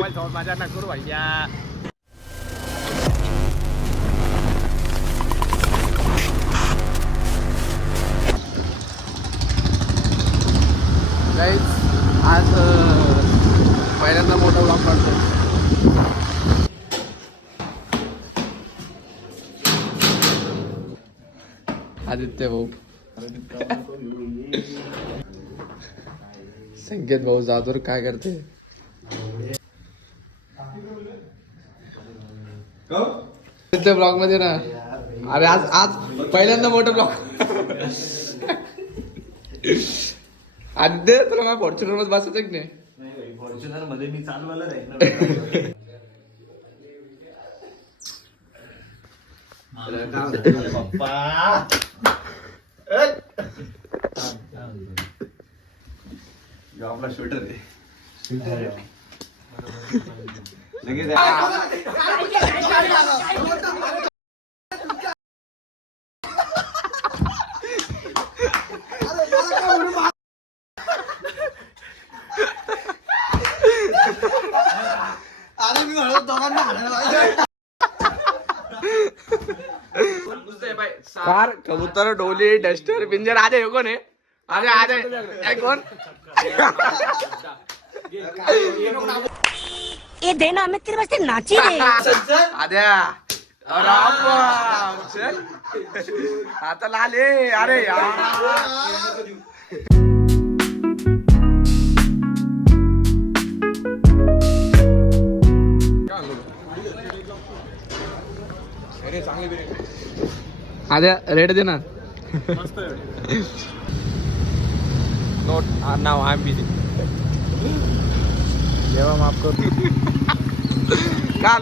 Mobile समोर माझ्या ना करू भैया. गाईज आज पहिल्यांदा मोठा ब्लॉग काढतो. आदित्य भाऊ, संकेत भाऊ जादूर काय करते. आदित्य ब्लॉग मध्ये ना. अरे आज आज पहिल्यांदा मोठं ब्लॉग. आदित्य तुला माझ्या फॉर्च्युनर मध्ये बसायचं की नाही. फॉर्च्युनर मध्ये मी चालवायला राहील. आपला स्वेटर आहे. अरे मी म्हणतो दोघांना कार कबूतर डोली डस्टर पिंजर आधे कोण आहे. अरे आधे कोण ये देना मैं तेरे वास्ते नाची रे. आद्या आता लाले. अरे आद्या रेट दे ना. Note now I am busy. जेव्हा माफ करतो. काय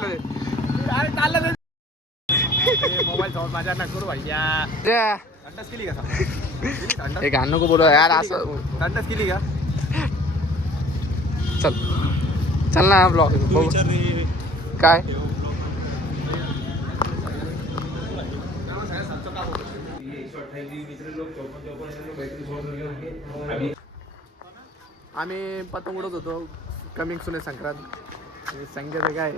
मोबाईल समोर माझ्या ना करू भैया. थंडच केली का. एक गाणं नको बोलू यार. असं थंडच केली का. चल चल ना ब्लॉग बघू काय. आम्ही पतंग उडत होतो. कमिंग सुने संक्रांत. संक्रांत काय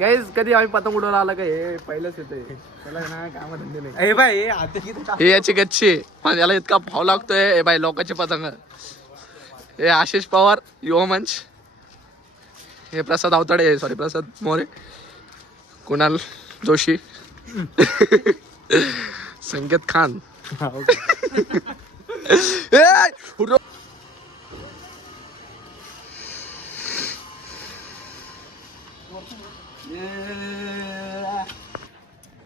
गाईज कधी आम्ही पतंग उडवला आला काय हे पहिलंच येतंय. त्याला ना काम धंदे नाही. हे याची गच्ची पण याला इतका भाव लागतोय. हे बाई लोकांचे पतंग. हे आशिष पवार युवा मंच. हे प्रसाद आवताडे सॉरी प्रसाद मोरे. कुणाल जोशी. संकेत खान.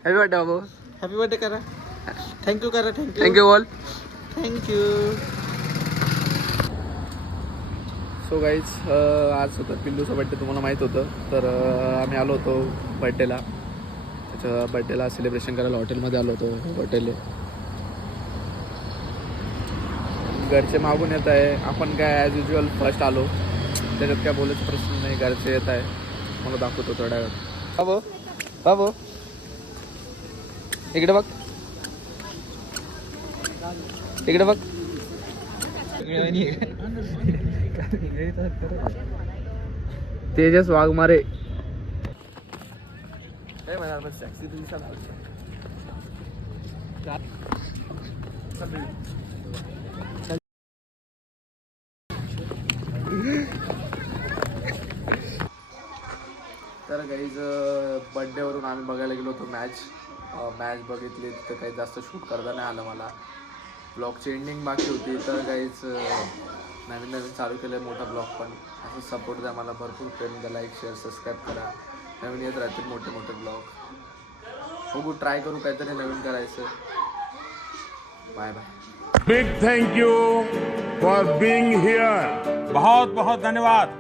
हॅपी बर्थडे बाबू. हॅपी बर्थडे करा. थँक्यू करा. Thank you all. Thank you. So guys आज होतं पिल्लूचा बड्डे तुम्हाला माहीत होतं. तर आम्ही आलो होतो बड्डेला. त्याच्या बड्डेला सेलिब्रेशन करायला हॉटेलमध्ये आलो होतो. हॉटेल घरचे मागून येत आहे. आपण काय ॲज युजल फर्स्ट आलो. त्याच्यात काय बोलायचा प्रश्न नाही. घरचे येत आहे. मला दाखवतो थोड्या वेळ. बाबू बाबू इकडे बघ. इकडे बघ. तेजस वाघमारे. तर गाईज बड्डेवरून आम्ही बघायला गेलो होतो मॅच बघितली. तर काही जास्त शूट करता नाही आलं मला. ब्लॉगची एंडिंग बाकी होती. तर काहीच नवीन चालू केलं आहे मोठा ब्लॉग. पण असं सपोर्ट द्या मला. भरपूर प्रेम द्या. लाईक शेअर सबस्क्राईब करा. नवीन येत राहतील मोठे मोठे ब्लॉग. बघू ट्राय करू काहीतरी नवीन करायचं. Bye bye. Big thank you for being here. बहुत बहुत धन्यवाद.